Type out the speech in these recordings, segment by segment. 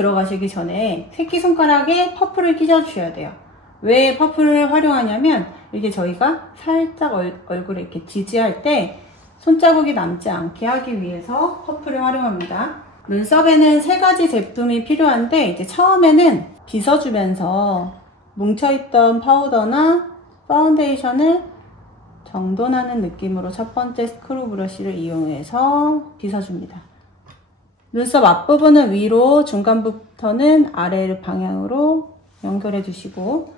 들어가시기 전에 새끼손가락에 퍼프를 끼워주셔야 돼요. 왜 퍼프를 활용하냐면 이게 저희가 살짝 얼굴에 이렇게 지지할 때 손자국이 남지 않게 하기 위해서 퍼프를 활용합니다. 눈썹에는 3가지 제품이 필요한데 이제 처음에는 빗어주면서 뭉쳐있던 파우더나 파운데이션을 정돈하는 느낌으로 첫 번째 스크루 브러쉬를 이용해서 빗어줍니다. 눈썹 앞부분은 위로, 중간부터는 아래 방향으로 연결해 주시고,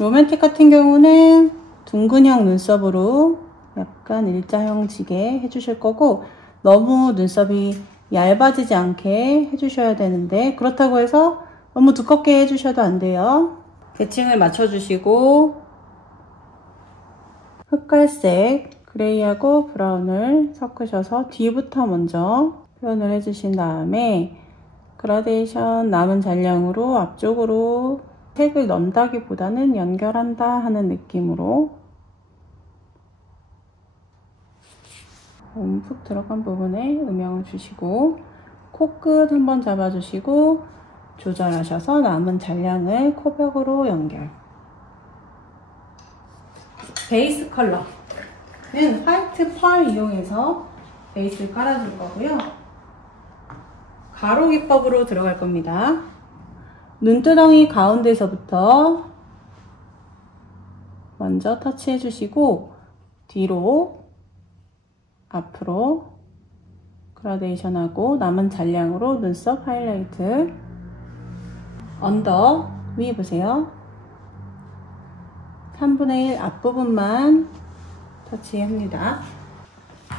로맨틱 같은 경우는 둥근형 눈썹으로 약간 일자형 지게 해주실 거고, 너무 눈썹이 얇아지지 않게 해주셔야 되는데, 그렇다고 해서 너무 두껍게 해주셔도 안 돼요. 대칭을 맞춰주시고 흑갈색, 그레이하고 브라운을 섞으셔서 뒤부터 먼저 표현을 해주신 다음에 그라데이션 남은 잔량으로 앞쪽으로 색을 넣는다기보다는 연결한다 하는 느낌으로 푹 들어간 부분에 음영을 주시고 코끝 한번 잡아주시고 조절하셔서 남은 잔량을 코벽으로 연결. 베이스 컬러는 화이트 펄 이용해서 베이스를 깔아줄 거고요. 가로 기법으로 들어갈 겁니다. 눈두덩이 가운데서부터 먼저 터치해 주시고 뒤로 앞으로 그라데이션하고 남은 잔량으로 눈썹 하이라이트. 언더 위 보세요. 3분의 1 앞부분만 터치합니다.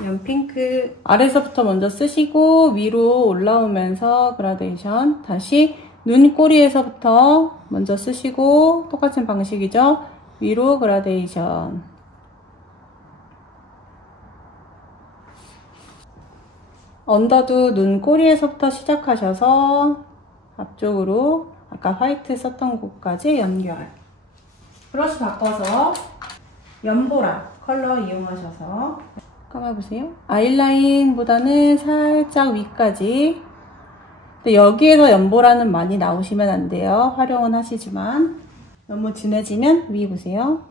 연핑크 아래서부터 먼저 쓰시고 위로 올라오면서 그라데이션, 다시 눈 꼬리에서부터 먼저 쓰시고 똑같은 방식이죠. 위로 그라데이션. 언더도 눈 꼬리에서부터 시작하셔서 앞쪽으로 아까 화이트 썼던 곳까지 연결. 브러쉬 바꿔서 연보라 컬러 이용하셔서 감아보세요. 아이라인보다는 살짝 위까지. 근데 여기에서 연보라는 많이 나오시면 안 돼요. 활용은 하시지만 너무 진해지면 위 보세요.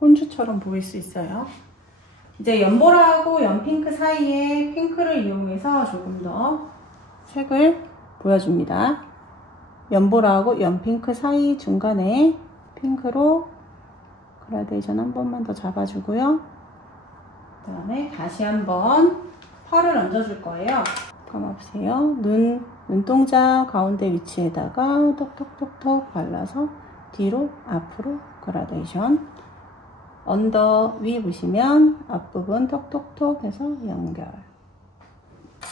혼주처럼 보일 수 있어요. 이제 연보라하고 연핑크 사이에 핑크를 이용해서 조금 더 색을 보여줍니다. 연보라하고 연핑크 사이 중간에 핑크로 그라데이션 한 번만 더 잡아주고요. 그 다음에 다시 한번 펄을 얹어줄 거예요. 감아보세요. 눈동자 가운데 위치에다가 톡톡톡톡 발라서 뒤로 앞으로 그라데이션. 언더 위 보시면 앞부분 톡톡톡 해서 연결.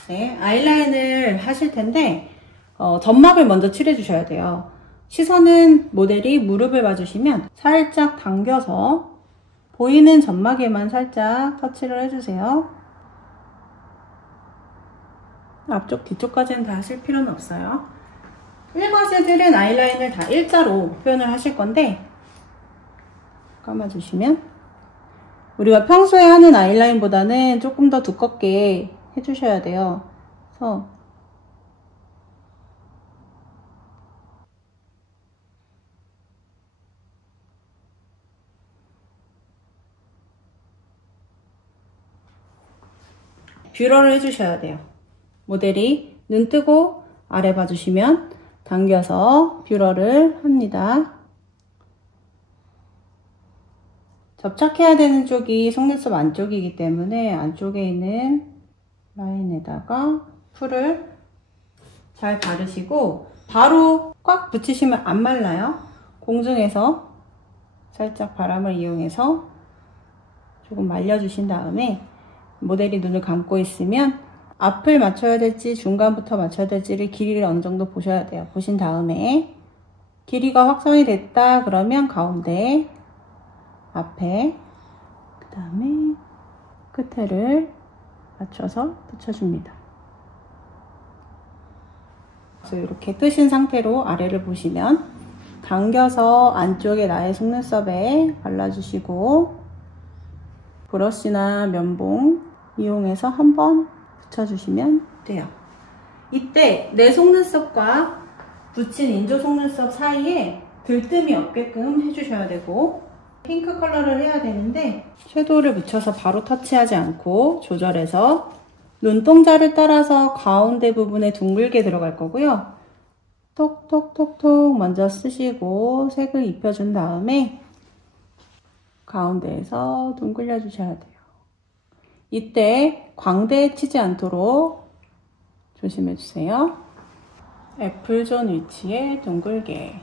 네, 아이라인을 하실 텐데 점막을 먼저 칠해 주셔야 돼요. 시선은 모델이 무릎을 봐주시면 살짝 당겨서 보이는 점막에만 살짝 터치를 해주세요. 앞쪽 뒤쪽까지는 다 하실 필요는 없어요. 일과지들은 아이라인을 다 일자로 표현을 하실 건데 감아주시면 우리가 평소에 하는 아이라인보다는 조금 더 두껍게 해주셔야 돼요. 그래서 뷰러를 해주셔야 돼요. 모델이 눈 뜨고 아래 봐주시면 당겨서 뷰러를 합니다. 접착해야 되는 쪽이 속눈썹 안쪽이기 때문에 안쪽에 있는 라인에다가 풀을 잘 바르시고 바로 꽉 붙이시면 안 말라요. 공중에서 살짝 바람을 이용해서 조금 말려주신 다음에 모델이 눈을 감고 있으면 앞을 맞춰야 될지 중간부터 맞춰야 될지를 길이를 어느 정도 보셔야 돼요. 보신 다음에 길이가 확정이 됐다 그러면 가운데 앞에 그 다음에 끝에를 맞춰서 붙여줍니다. 그래서 이렇게 뜨신 상태로 아래를 보시면 당겨서 안쪽에 나의 속눈썹에 발라주시고 브러쉬나 면봉 이용해서 한번 붙여주시면 돼요. 이때 내 속눈썹과 붙인 인조 속눈썹 사이에 들뜸이 없게끔 해주셔야 되고, 핑크 컬러를 해야 되는데 섀도우를 묻혀서 바로 터치하지 않고 조절해서 눈동자를 따라서 가운데 부분에 둥글게 들어갈 거고요. 톡톡톡톡 먼저 쓰시고 색을 입혀준 다음에 가운데에서 둥글려 주셔야 돼요. 이때 광대에 치지 않도록 조심해 주세요. 애플존 위치에 둥글게.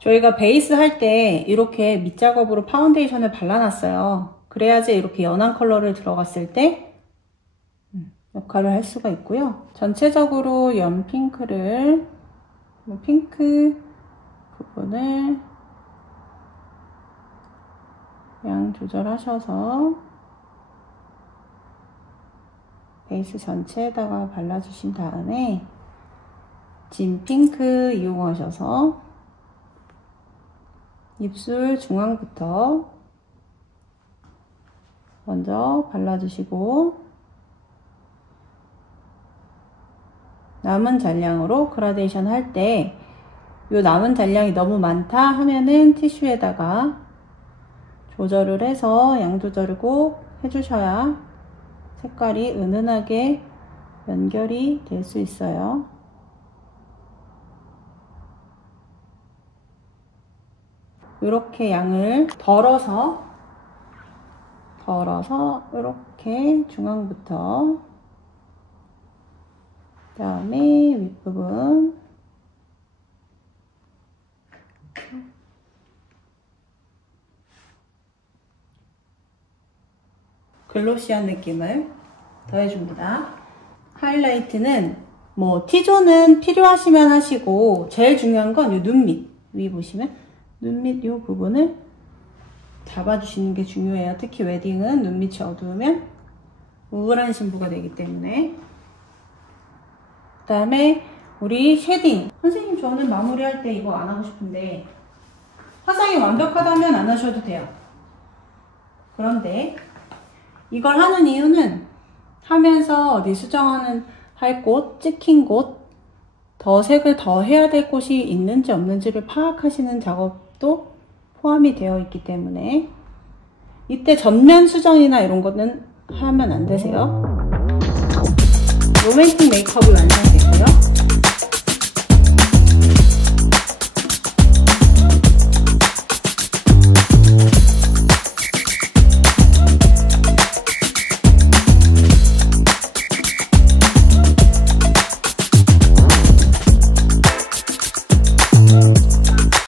저희가 베이스 할 때 이렇게 밑작업으로 파운데이션을 발라놨어요. 그래야지 이렇게 연한 컬러를 들어갔을 때 역할을 할 수가 있고요. 전체적으로 연 핑크를, 핑크 부분을 양 조절하셔서 베이스 전체에다가 발라주신 다음에 진 핑크 이용하셔서 입술 중앙부터 먼저 발라주시고 남은 잔량으로 그라데이션 할 때 이 남은 잔량이 너무 많다 하면은 티슈에다가 조절을 해서 양 조절을 꼭 해주셔야 색깔이 은은하게 연결이 될 수 있어요. 이렇게 양을 덜어서 이렇게 중앙부터, 그 다음에 윗부분, 글로시한 느낌을 더해줍니다. 하이라이트는 뭐 T존은 필요하시면 하시고, 제일 중요한 건 이 눈 밑, 위 보시면 눈 밑 이 부분을 잡아주시는 게 중요해요. 특히 웨딩은 눈 밑이 어두우면 우울한 신부가 되기 때문에. 그 다음에 우리 쉐딩. 선생님, 저는 마무리할 때 이거 안 하고 싶은데 화장이 완벽하다면 안 하셔도 돼요. 그런데 이걸 하는 이유는 하면서 어디 수정하는 할 곳, 찍힌 곳, 더 색을 더 해야 될 곳이 있는지 없는지를 파악하시는 작업도 포함이 되어 있기 때문에 이때 전면 수정이나 이런 거는 하면 안 되세요. 로맨틱 메이크업이 완성됐고요.